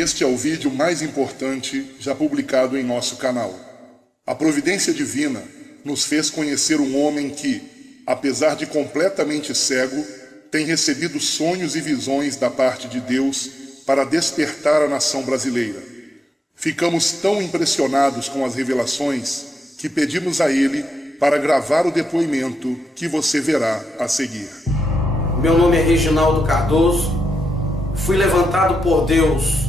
Este é o vídeo mais importante já publicado em nosso canal. A providência divina nos fez conhecer um homem que, apesar de completamente cego, tem recebido sonhos e visões da parte de Deus para despertar a nação brasileira. Ficamos tão impressionados com as revelações que pedimos a ele para gravar o depoimento que você verá a seguir. Meu nome é Reginaldo Cardoso. Fui levantado por Deus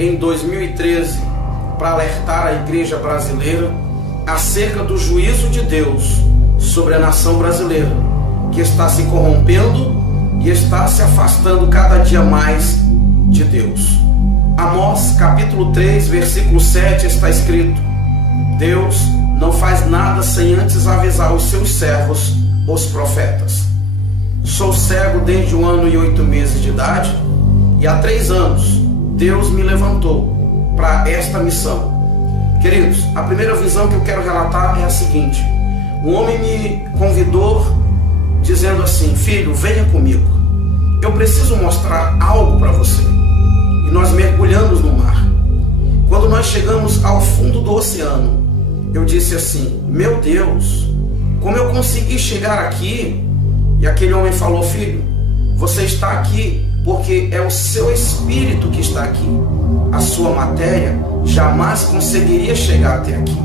em 2013 para alertar a igreja brasileira acerca do juízo de Deus sobre a nação brasileira, que está se corrompendo e está se afastando cada dia mais de Deus. Amós capítulo 3, versículo 7 está escrito: Deus não faz nada sem antes avisar os seus servos, os profetas. Sou cego desde 1 ano e 8 meses de idade, e há 3 anos Deus me levantou para esta missão. Queridos, a primeira visão que eu quero relatar é a seguinte: um homem me convidou dizendo assim: filho, venha comigo, eu preciso mostrar algo para você. E nós mergulhamos no mar. Quando nós chegamos ao fundo do oceano, eu disse assim: meu Deus, como eu consegui chegar aqui? E aquele homem falou: filho, você está aqui porque é o seu espírito que está aqui. A sua matéria jamais conseguiria chegar até aqui.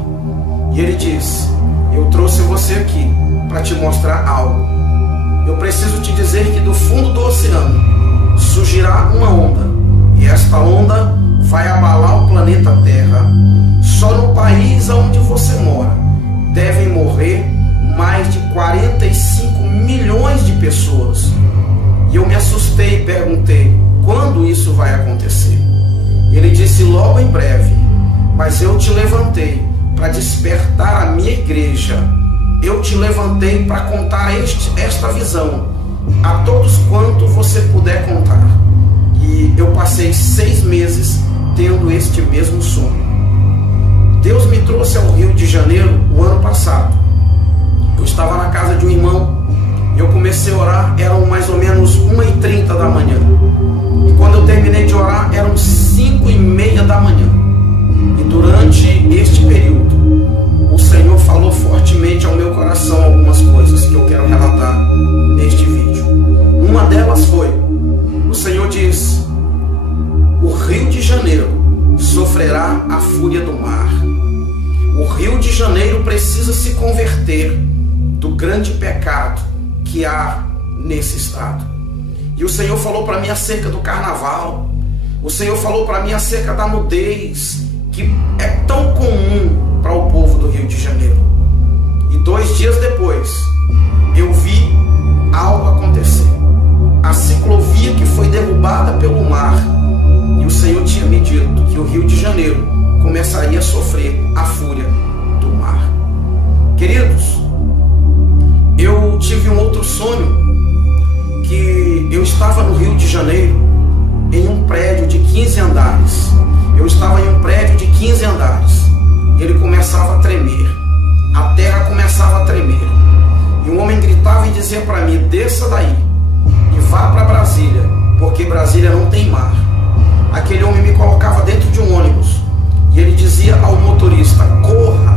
E ele disse: eu trouxe você aqui para te mostrar algo. Eu preciso te dizer que do fundo do oceano surgirá uma onda, e esta onda vai abalar o planeta Terra. Só no país onde você mora devem morrer mais de 45 milhões de pessoas. E eu me assustei e perguntei: quando isso vai acontecer? Ele disse: logo em breve. Mas eu te levantei para despertar a minha igreja. Eu te levantei para contar esta visão a todos quanto você puder contar. E eu passei 6 meses tendo este mesmo sonho. Deus me trouxe ao Rio de Janeiro o ano passado. Eu estava na casa de um irmão. Eu comecei a orar, eram mais ou menos 1h30 da manhã. E quando eu terminei de orar, eram 5h30 da manhã. E durante este período, o Senhor falou fortemente ao meu coração algumas coisas que eu quero relatar neste vídeo. Uma delas foi: o Senhor diz, o Rio de Janeiro sofrerá a fúria do mar. O Rio de Janeiro precisa se converter do grande pecado que há nesse estado. E o Senhor falou para mim acerca do carnaval. O Senhor falou para mim acerca da nudez, que é tão comum para o povo do Rio de Janeiro. E 2 dias depois, eu vi algo acontecer. A ciclovia que foi derrubada pelo mar. E o Senhor tinha me dito que o Rio de Janeiro começaria a sofrer a fúria do mar. Queridos, eu tive um outro sonho, que eu estava no Rio de Janeiro, em um prédio de 15 andares. Eu estava em um prédio de 15 andares, e ele começava a tremer. A terra começava a tremer. E um homem gritava e dizia para mim: desça daí e vá para Brasília, porque Brasília não tem mar. Aquele homem me colocava dentro de um ônibus, e ele dizia ao motorista: corra,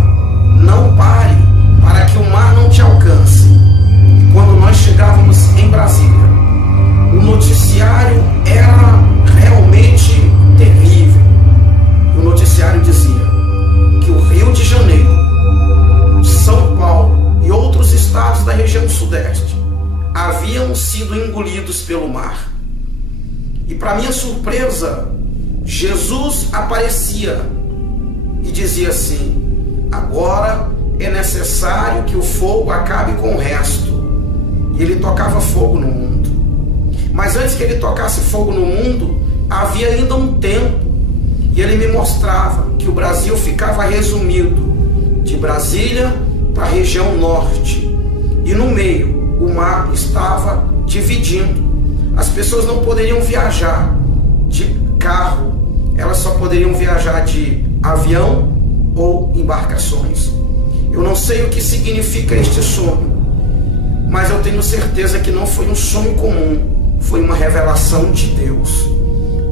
não pare, para que o mar não te alcance. E quando nós chegávamos em Brasília, o noticiário era realmente terrível. O noticiário dizia que o Rio de Janeiro, São Paulo e outros estados da região sudeste haviam sido engolidos pelo mar. E para minha surpresa, Jesus aparecia e dizia assim: agora é necessário que o fogo acabe com o resto. E ele tocava fogo no mundo. Mas antes que ele tocasse fogo no mundo, havia ainda um tempo. E ele me mostrava que o Brasil ficava resumido de Brasília para a região norte. E no meio, o mar estava dividindo. As pessoas não poderiam viajar de carro, elas só poderiam viajar de avião ou embarcações. Eu não sei o que significa este sonho, mas eu tenho certeza que não foi um sonho comum, foi uma revelação de Deus.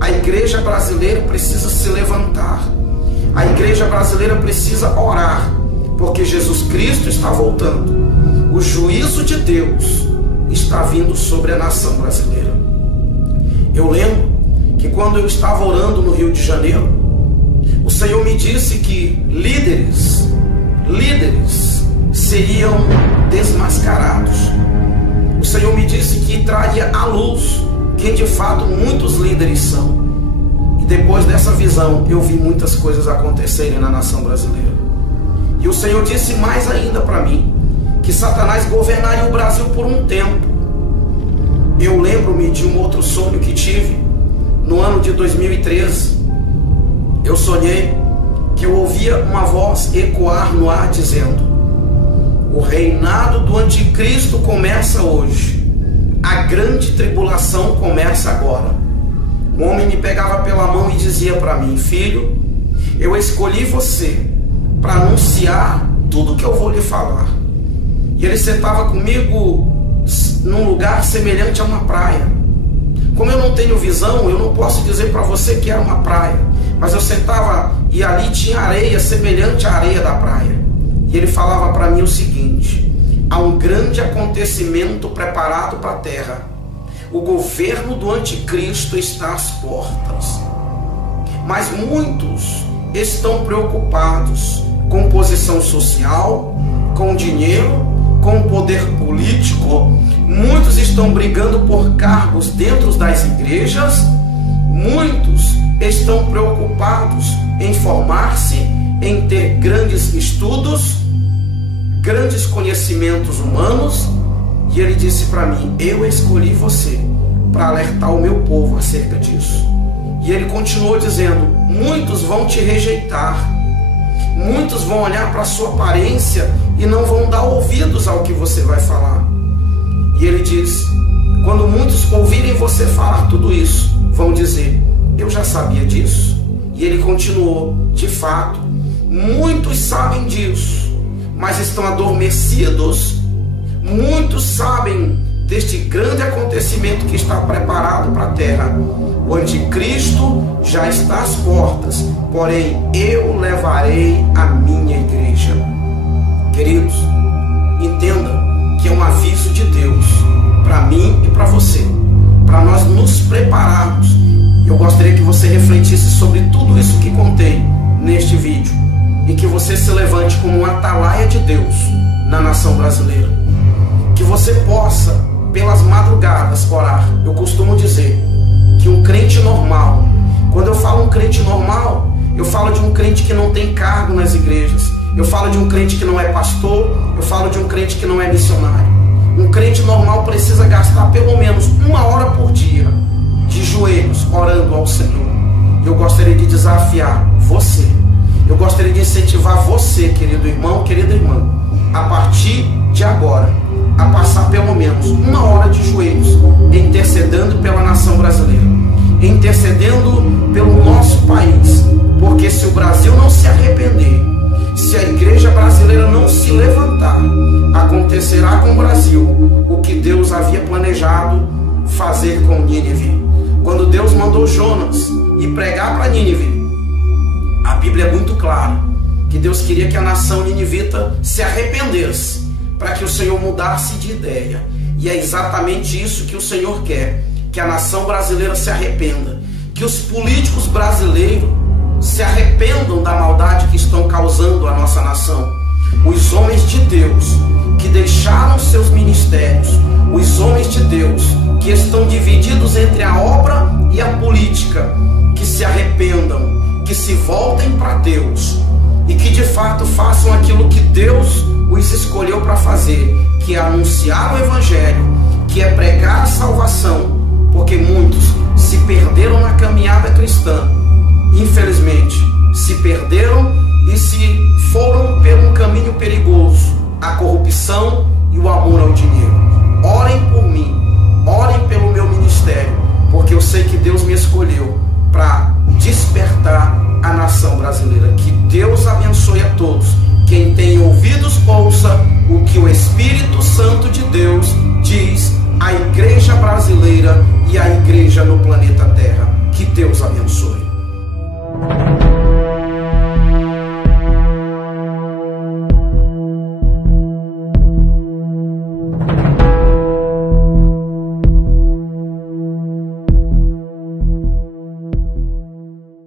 A igreja brasileira precisa se levantar. A igreja brasileira precisa orar, porque Jesus Cristo está voltando. O juízo de Deus está vindo sobre a nação brasileira. Eu lembro que quando eu estava orando no Rio de Janeiro, o Senhor me disse que líderes seriam desmascarados. O Senhor me disse que traria à luz quem de fato muitos líderes são. E depois dessa visão eu vi muitas coisas acontecerem na nação brasileira. E o Senhor disse mais ainda para mim, que Satanás governaria o Brasil por um tempo. Eu lembro-me de um outro sonho que tive no ano de 2013. Eu sonhei que eu ouvia uma voz ecoar no ar dizendo: o reinado do anticristo começa hoje. A grande tribulação começa agora. Um homem me pegava pela mão e dizia para mim: filho, eu escolhi você para anunciar tudo que eu vou lhe falar. E ele sentava comigo num lugar semelhante a uma praia. Como eu não tenho visão, eu não posso dizer para você que era uma praia, mas eu sentava e ali tinha areia semelhante à areia da praia. E ele falava para mim o seguinte: há um grande acontecimento preparado para a terra. O governo do anticristo está às portas. Mas muitos estão preocupados com posição social, com dinheiro, com poder político. Muitos estão brigando por cargos dentro das igrejas. Muitos estão preocupados em formar-se, em ter grandes estudos, grandes conhecimentos humanos. E ele disse para mim: eu escolhi você para alertar o meu povo acerca disso. E ele continuou dizendo: muitos vão te rejeitar, muitos vão olhar para a sua aparência e não vão dar ouvidos ao que você vai falar. E ele diz: quando muitos ouvirem você falar tudo isso, vão dizer: eu já sabia disso. E ele continuou: de fato, muitos sabem disso, mas estão adormecidos. Muitos sabem deste grande acontecimento que está preparado para a terra. O anticristo já está às portas, porém eu levarei a minha igreja. Queridos, entenda que é um aviso de Deus para mim e para você, para nós nos prepararmos. Eu gostaria que você refletisse sobre tudo isso que contei neste vídeo e que você se levante como um atalaia de Deus na nação brasileira. Que você possa, pelas madrugadas, orar. Eu costumo dizer que um crente normal, quando eu falo um crente normal, eu falo de um crente que não tem cargo nas igrejas, eu falo de um crente que não é pastor, eu falo de um crente que não é missionário. Um crente normal precisa gastar pelo menos 1 hora por dia de joelhos orando ao Senhor. Eu gostaria de desafiar você, eu gostaria de incentivar você, querido irmão, querida irmã, a partir de agora, a passar pelo menos 1 hora de joelhos, intercedendo pela nação brasileira, intercedendo pelo nosso país, porque se o Brasil não se arrepender, se a igreja brasileira não se levantar, acontecerá com o Brasil o que Deus havia planejado fazer com Nínive. Quando Deus mandou Jonas ir pregar para Nínive, a Bíblia é muito clara que Deus queria que a nação ninivita se arrependesse, para que o Senhor mudasse de ideia. E é exatamente isso que o Senhor quer, que a nação brasileira se arrependa, que os políticos brasileiros se arrependam da maldade que estão causando à nossa nação. Os homens de Deus que deixaram seus ministérios, os homens de Deus que estão divididos entre a obra e a política, que se arrependam, que se voltem para Deus e que de fato façam aquilo que Deus os escolheu para fazer, que é anunciar o Evangelho, que é pregar a salvação, porque muitos se perderam na caminhada cristã, infelizmente se perderam e se foram por um caminho perigoso, a corrupção e o amor ao dinheiro. Orem por mim, orem pelo meu ministério, porque eu sei que Deus me escolheu para despertar a nação brasileira. Que Deus abençoe a todos. Quem tem ouvidos, ouça o que o Espírito Santo de Deus diz à igreja brasileira e à igreja no planeta Terra. Que Deus abençoe.